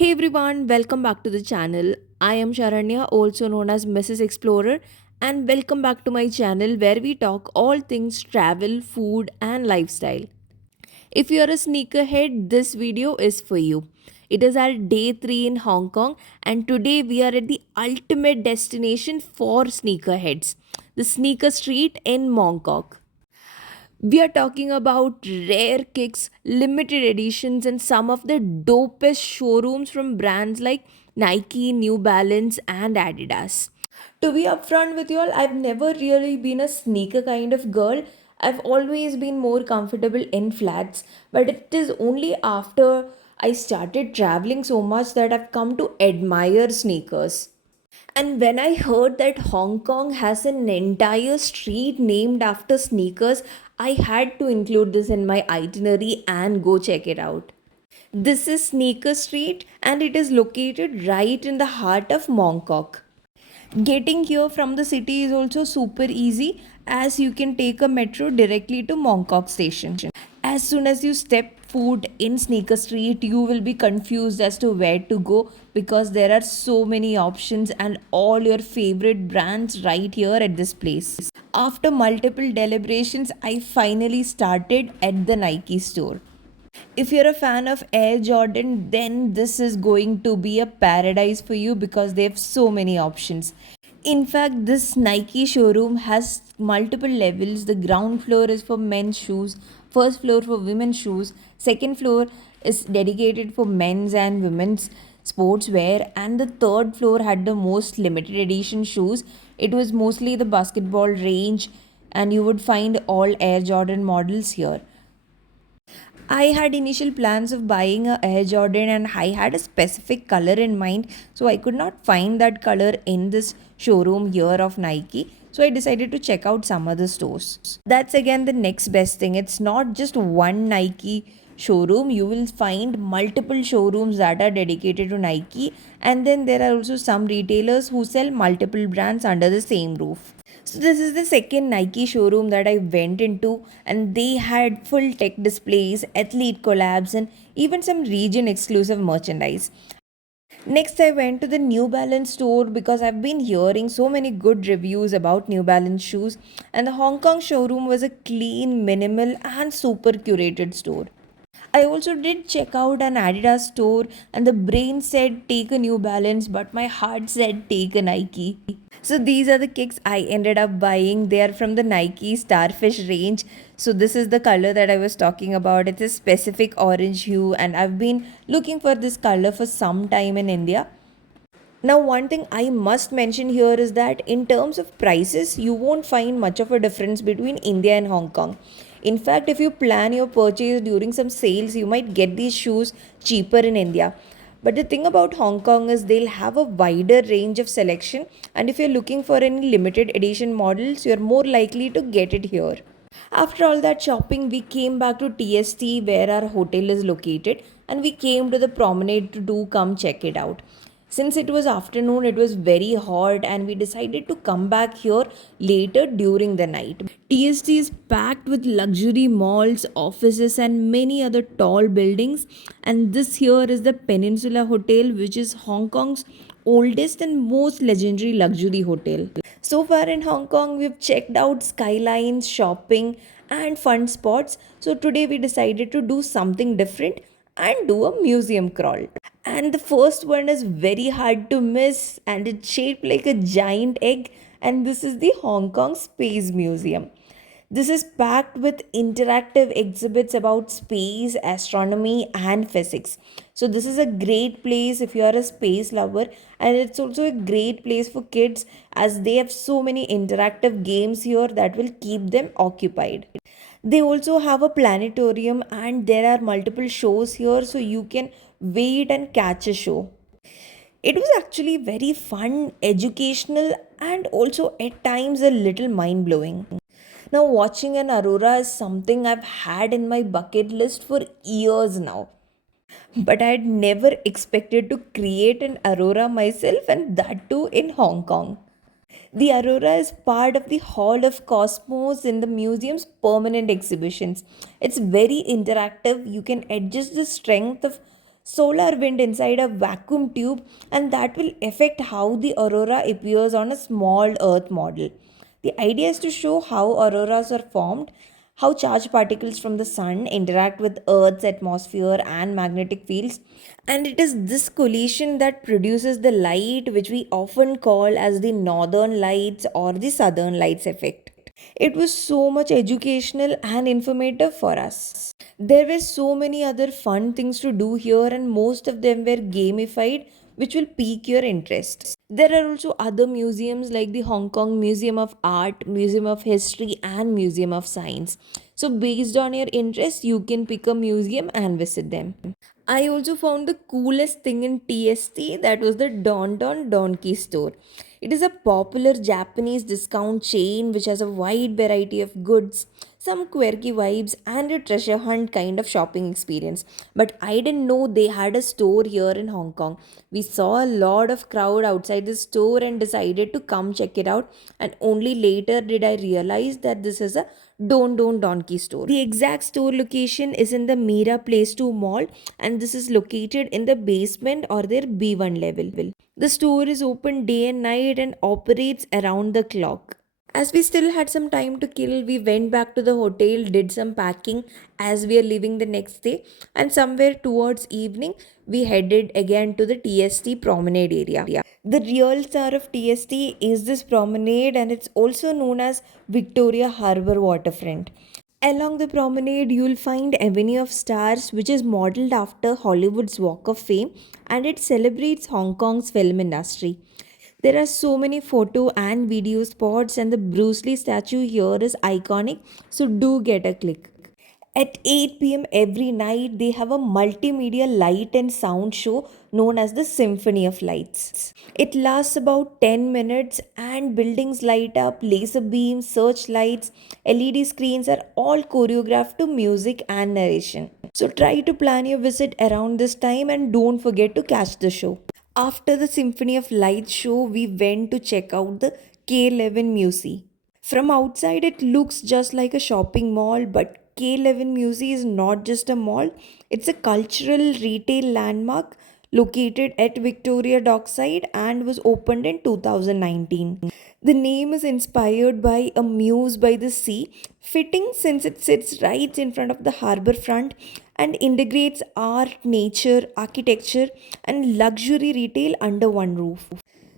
Hey everyone, welcome back to the channel. I am Sharanya, also known as Mrs. Explorer, and welcome back to my channel where we talk all things travel, food, and lifestyle. If you're a sneakerhead, this video is for you. It is our day 3 in Hong Kong, and today we are at the ultimate destination for sneakerheads, the Sneaker Street in Mongkok. We are talking about rare kicks, limited editions, and some of the dopest showrooms from brands like Nike, New Balance, and Adidas. To be upfront with you all, I've never really been a sneaker kind of girl. I've always been more comfortable in flats, but it is only after I started traveling so much that I've come to admire sneakers. And when I heard that Hong Kong has an entire street named after sneakers, I had to include this in my itinerary and go check it out. This is Sneaker Street and it is located right in the heart of Mongkok. Getting here from the city is also super easy as you can take a metro directly to Mongkok station. As soon as you step foot in Sneaker Street, you will be confused as to where to go because there are so many options and all your favorite brands right here at this place. After multiple deliberations, I finally started at the Nike store. If you're a fan of Air Jordan, then this is going to be a paradise for you because they have so many options. In fact, this Nike showroom has multiple levels. The ground floor is for men's shoes, first floor for women's shoes, second floor is dedicated for men's and women's sportswear, and the third floor had the most limited edition shoes. It was mostly the basketball range, and you would find all Air Jordan models here. I had initial plans of buying a Air Jordan and I had a specific color in mind, so I could not find that color in this showroom here of Nike. So I decided to check out some other stores. That's again the next best thing. It's not just one Nike showroom, you will find multiple showrooms that are dedicated to Nike, and then there are also some retailers who sell multiple brands under the same roof. So this is the second Nike showroom that I went into, and they had full tech displays, athlete collabs, and even some region exclusive merchandise. Next, I went to the New Balance store because I've been hearing so many good reviews about New Balance shoes, and the Hong Kong showroom was a clean, minimal, and super curated store. I also did check out an Adidas store, and the brain said take a New Balance, but my heart said take a Nike. So these are the kicks I ended up buying. They are from the Nike Starfish range. So this is the color that I was talking about. It's a specific orange hue, and I've been looking for this color for some time in India. Now, one thing I must mention here is that in terms of prices, you won't find much of a difference between India and Hong Kong. In fact, if you plan your purchase during some sales, you might get these shoes cheaper in India. But the thing about Hong Kong is they'll have a wider range of selection, and if you're looking for any limited edition models, you're more likely to get it here. After all that shopping, we came back to TST where our hotel is located, and we came to the promenade to do come check it out. Since it was afternoon, it was very hot, and we decided to come back here later during the night. TST is packed with luxury malls, offices, and many other tall buildings. And this here is the Peninsula Hotel, which is Hong Kong's oldest and most legendary luxury hotel. So far in Hong Kong, we've checked out skylines, shopping, and fun spots. So today we decided to do something different and do a museum crawl. And the first one is very hard to miss, and it's shaped like a giant egg. And this is the Hong Kong Space Museum. This is packed with interactive exhibits about space, astronomy, and physics. So, this is a great place if you are a space lover, and it's also a great place for kids as they have so many interactive games here that will keep them occupied. They also have a planetarium, and there are multiple shows here, so you can wait and catch a show. It was actually very fun, educational, and also at times a little mind blowing. Now, watching an aurora is something I've had in my bucket list for years now. But I had never expected to create an aurora myself, and that too in Hong Kong. The aurora is part of the Hall of Cosmos in the museum's permanent exhibitions. It's very interactive. You can adjust the strength of solar wind inside a vacuum tube, and that will affect how the aurora appears on a small Earth model. The idea is to show how auroras are formed, how charged particles from the sun interact with Earth's atmosphere and magnetic fields, and it is this collision that produces the light, which we often call as the northern lights or the southern lights effect. It was so much educational and informative for us. There were so many other fun things to do here, and most of them were gamified, which will pique your interest. There are also other museums like the Hong Kong Museum of Art, Museum of History, and Museum of Science. So, based on your interest, you can pick a museum and visit them. I also found the coolest thing in TST, that was the Don Don Donkey store. It is a popular Japanese discount chain which has a wide variety of goods, some quirky vibes, and a treasure hunt kind of shopping experience. But I didn't know they had a store here in Hong Kong. We saw a lot of crowd outside the store and decided to come check it out. And only later did I realize that this is a Don Donkey store. The exact store location is in the Mira Place 2 mall, and this is located in the basement or their B1 level. The store is open day and night and operates around the clock. As we still had some time to kill, we went back to the hotel, did some packing as we are leaving the next day, and somewhere towards evening, we headed again to the TST promenade area. The real star of TST is this promenade, and it's also known as Victoria Harbour Waterfront. Along the promenade, you'll find Avenue of Stars, which is modeled after Hollywood's Walk of Fame, and it celebrates Hong Kong's film industry. There are so many photo and video spots, and the Bruce Lee statue here is iconic, so do get a click. At 8 p.m. every night, they have a multimedia light and sound show known as the Symphony of Lights. It lasts about 10 minutes, and buildings light up, laser beams, searchlights, LED screens are all choreographed to music and narration. So try to plan your visit around this time and don't forget to catch the show. After the Symphony of Lights show, we went to check out the K11 Museum. From outside, it looks just like a shopping mall, but K11 Museum is not just a mall, it's a cultural retail landmark located at Victoria Dockside and was opened in 2019. The name is inspired by a muse by the sea, fitting since it sits right in front of the harbour front and integrates art, nature, architecture, and luxury retail under one roof.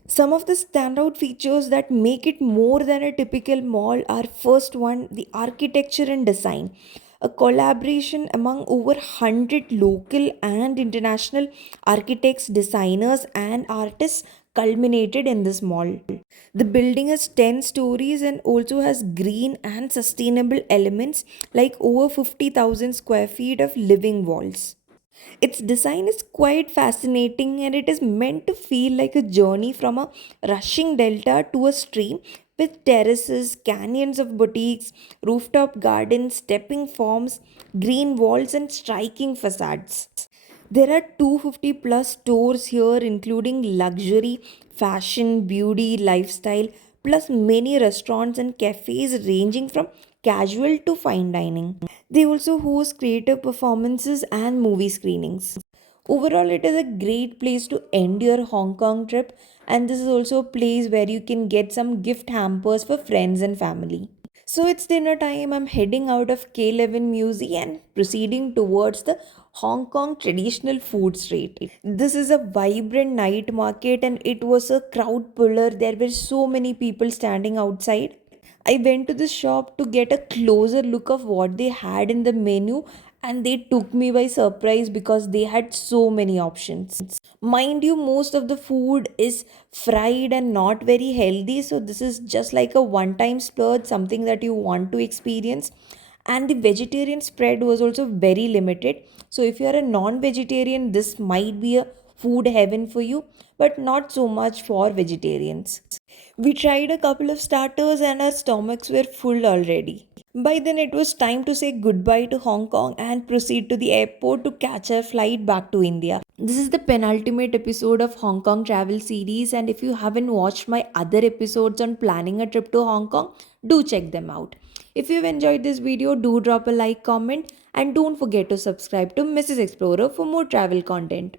Some of the standout features that make it more than a typical mall are: first one, the architecture and design. A collaboration among over 100 local and international architects, designers, and artists culminated in this mall. The building has 10 stories and also has green and sustainable elements like over 50,000 square feet of living walls. Its design is quite fascinating, and it is meant to feel like a journey from a rushing delta to a stream with terraces, canyons of boutiques, rooftop gardens, stepping forms, green walls, and striking facades. There are 250 plus stores here, including luxury, fashion, beauty, lifestyle, plus many restaurants and cafes ranging from casual to fine dining. They also host creative performances and movie screenings. Overall, it is a great place to end your Hong Kong trip, and this is also a place where you can get some gift hampers for friends and family. So it's dinner time. I'm heading out of K11 Museum and proceeding towards the Hong Kong traditional food street. This is a vibrant night market, and it was a crowd puller. There were so many people standing outside. I went to the shop to get a closer look of what they had in the menu, and they took me by surprise because they had so many options. Mind you, most of the food is fried and not very healthy, so this is just like a one time splurge, something that you want to experience. And the vegetarian spread was also very limited. So if you are a non vegetarian, this might be a food heaven for you, but not so much for vegetarians. We tried a couple of starters and our stomachs were full already. By then, it was time to say goodbye to Hong Kong and proceed to the airport to catch our flight back to India. This is the penultimate episode of Hong Kong travel series, and if you haven't watched my other episodes on planning a trip to Hong Kong, do check them out. If you've enjoyed this video, do drop a like, comment, And don't forget to subscribe to Mrs. Explorer for more travel content.